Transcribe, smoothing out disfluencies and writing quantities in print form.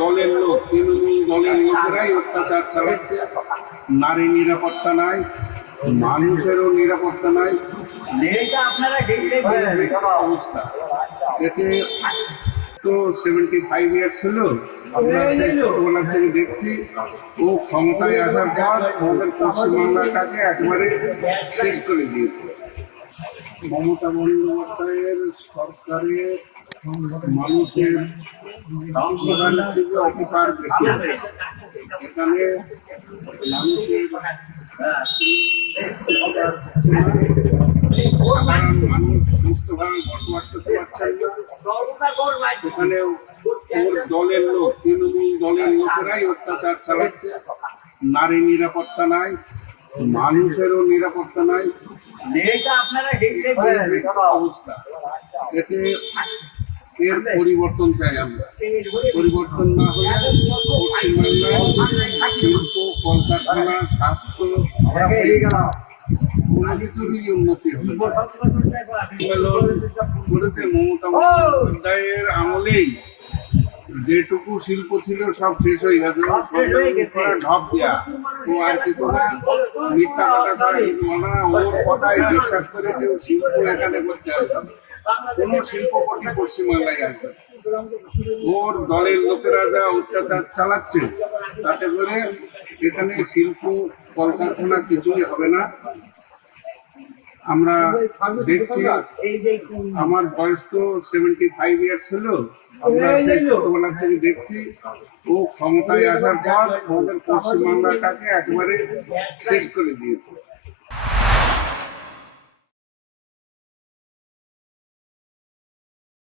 দলের লোক, তৃণমূল দলের লোকেরাই অত্যাচার চালাচ্ছে। নারী নিরাপত্তা নাই, মানুষেরও নিরাপত্তা নাই, অবস্থা। এতে তো 75 ইয়ার্স হলো, আমরা ছোটবেলা থেকে দেখছি ও ক্ষমতায় আসার পর আমাদের পশ্চিমবাংলাটাকে একবারে শেষ করে দিয়েছে। মমতা বন্দ্যোপাধ্যায়ের সরকারের মানুষের অবদান থেকে অপকার বেশি। এখানে মানুষের সাধারণ মানুষ সুস্থভাবে বসবাস করতে পারছেন না। এখানে ওর দলের লোক, তৃণমূল দলের লোকেরাই অত্যাচার চালাচ্ছে। নারী নিরাপত্তা নাই, মানুষেরও নিরাপত্তা নাই, অবস্থা। এতে এর পরিবর্তন চাই আমরা। পরিবর্তন না হলে পশ্চিমবাংলায় শিল্প, কলকারখানা, স্বাস্থ্য কোনো কিছুরই উন্নতি হবে। মমতা বন্দ্যোপাধ্যায়ের আমলেই যেটুকু শিল্প ছিল সব শেষ হয়ে গেছে। ঢপ দেওয়া, ও আর কিছু না, মিথ্যা কথা ছাড়া কিছু বলে না। ওর কথায় বিশ্বাস করে কেউ শিল্প এখানে করতে আসবে, কোনো শিল্পপতি পশ্চিমবাংলায় আসবে। ওর দলের লোকেরা যা অত্যাচার চালাচ্ছে তাতে করে এখানে শিল্প, কলকারখানা কিছুই হবে না। আমরা দেখছি, আমার বয়স তো 75 ইয়ার্স হলো, আমরা ছোটবেলা থেকে দেখছি ও ক্ষমতায় আসার পর আমাদের পশ্চিমবাংলাটাকে একবারে শেষ করে দিয়েছে।